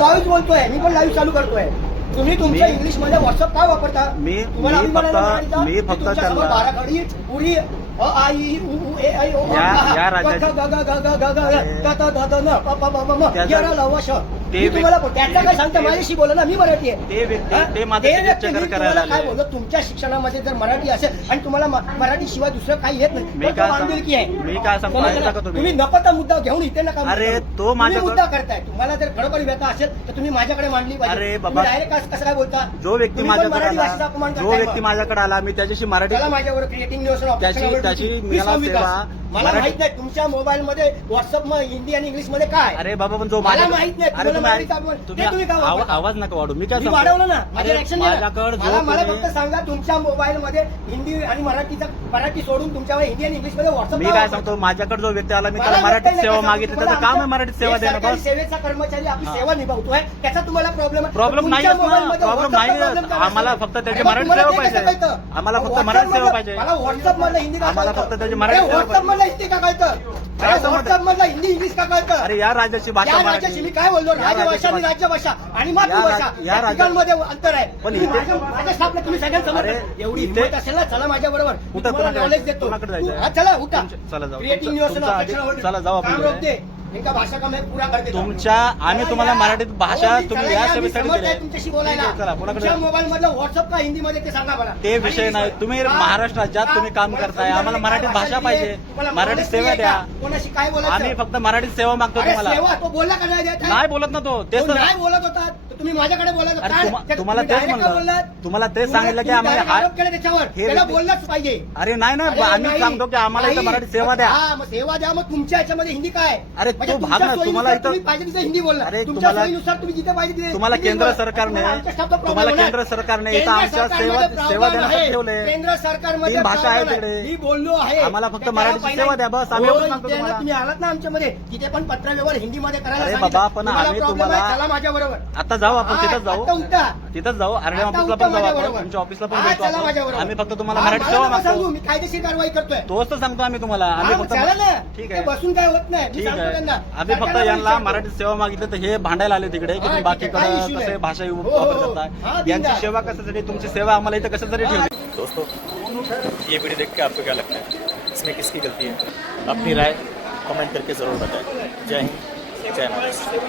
Live बोलतोय, मी पण live चालू करतोय. तुम्ही तुमच्या इंग्लिश मध्ये व्हॉट्सअप काय वापरता? मी फक्त त्यांना बाराखडी पुरी आई उ ए आई ओ तुम्हाला त्यांना काय सांगता? माझ्याशी बोला ना, मी मराठी आहे. काय बोललो? तुमच्या शिक्षणामध्ये जर मराठी असेल आणि तुम्हाला मराठी शिवाय दुसरं काही येत नाही, बांधिलकी आहे. मी काय सांगतो, तुम्ही नकोता मुद्दा घेऊन इथे नका. अरे तो माझा मुद्दा करताय. तुम्हाला जर खरोखर व्यथा असेल तर तुम्ही माझ्याकडे मांडली पाहिजे. अरे बाबा, डायरेक्ट कसं काय बोलता? जो व्यक्ती माझ्याकडे आला, मी त्याच्याशी मराठी माझ्यावर क्रिएटिंग न्यूज मला माहित नाही तुमच्या मोबाईल मध्ये व्हॉट्सअप मध्ये हिंदी आणि इंग्लिश मध्ये काय. अरे बाबा, पण जो मला माहित नाही. आवाज नका वाढू. मी काय वाढवलं ना, मला फक्त सांगा तुमच्या मोबाईल मध्ये हिंदी आणि मराठी सोडून तुमच्यावर हिंदी आणि इंग्लिश मध्ये व्हॉट्सअप. मी काय सांगतो, माझ्याकडे जो व्यक्ती आला, मी त्याला मराठीत सेवा मागितली, त्याचं काम आहे मराठीत सेवा देणं. सेवेचा कर्मचारी आपली सेवा निभावतोय, त्याचा तुम्हाला प्रॉब्लेम नाही. आम्हाला फक्त त्याची मराठी सेवा पाहिजे. आम्हाला फक्त मराठी सेवा पाहिजे. मला व्हॉट्सअप मधलं हिंदी का आम्हाला फक्त त्याची मराठी सेवा पाहिजे. हिंदी का कळतं? व्हॉट्सअप मधला हिंदी इंग्लिश का कळतं? अरे या राज्याची भाषा या राज्याची मी काय बोललो? राजभाषा आणि राज्यभाषा आणि मातृभाषा या राज्यांमध्ये अंतर आहे. पण माझ्या स्टाफला तुम्ही सगळ्यांसमोर एवढी हिंमत असेल ना, चला माझ्या बरोबर, तुम्हाला नॉलेज देतो. चला उठा. क्रिएटिंग न्यूज चला जाऊ आपण. इनका भाषा का मैं पूरा करते. तुमच्या आम्ही तुम्हाला मराठीत भाषा तुम्ही या सेवेसाठी तुमच्याशी बोलायला. तुमच्या मोबाईल मधलं व्हॉट्सअप का हिंदी मध्ये ते सांगा मला. ते विषय नाही. तुम्ही महाराष्ट्र राज्यात तुम्ही काम करताय, आम्हाला मराठीत भाषा पाहिजे, मराठीत सेवा द्या. कोणाशी काय बोलायचं? आम्ही फक्त मराठीत सेवा मागतो तुम्हाला. सेवा तो बोलला का नाही देत? नाही बोलत ना तो. तेच नाही बोलत होता तुम्ही माझ्याकडे बोलायचं. तुम्हाला तेच म्हणलं, तुम्हाला तेच सांगितलं की आम्हाला आरोप केला त्याच्यावर, त्याला बोललाच पाहिजे. अरे नाही ना, आम्ही सांगतो की आम्हाला इथं मराठी सेवा द्या. सेवा द्या. मग तुमच्या याच्यामध्ये हिंदी काय? अरे तो भाग ना, तुम्हाला इथं पाहिजे तिथे हिंदी बोलला. अरे तुमच्या सोयीनुसार तुम्ही जिथे पाहिजे तिथे. तुम्हाला केंद्र सरकारने इथं आमच्या सेवा देण्यासाठी ठेवले. केंद्र सरकारमध्ये 3 भाषा आहे तिकडे. मी बोललो आहे, आम्हाला फक्त मराठी सेवा द्या बस. आम्ही एवढंच सांगतो तुम्हाला. तुम्ही आलात ना आमच्यामध्ये, तिथे पण पत्र व्यवहार हिंदी मध्ये करायला. अरे बाबा, पण आम्ही तुम्हाला चला माझ्या बरोबर. आता जाऊ आपण, तिथंच जाऊ, तिथंच जाऊ. आरडीओ ऑफिसला पण जाऊ आपण, तुमच्या ऑफिसला पण भेटू आपण. आम्ही फक्त तुम्हाला मराठी सेवा मागतो. मी कायदेशीर कारवाई करतोय. तोच तर सांगतो आम्ही तुम्हाला. आम्ही फक्त ठीक आहे, बसून काय होत नाही. ठीक आहे. आम्ही फक्त यांना मराठी सेवा मागितली तर हे भांडायला आले तिकडे की तुम्ही बाकीकडे कसे भाषा वापर करताय. यांची सेवा कशासाठी, तुमची सेवा आम्हाला इथं कशासाठी ठेवली. दोस्तों, ये वीडियो देख के आपको क्या लगता है? इसमें किसकी गलती है? अपनी राय कमेंट करके ज़रूर बताएं. जय हिंद, जय महाराष्ट्र.